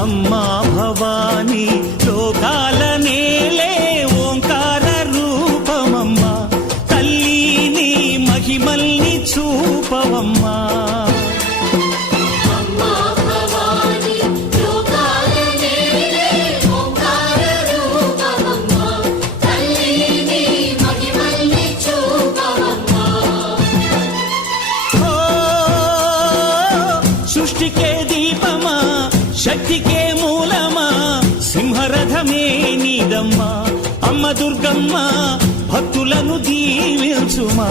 అమ్మా భవానీ లోకాల నేలే ఓంకార రూపమమ్మా, తల్లి నీ మహిమల్ని చూపవమ్మా. సృష్టికే దీపమా, శక్తికే మూలమా, సింహరథమే నీదమ్మా. అమ్మ దుర్గమ్మ భక్తులను దీవించుమా.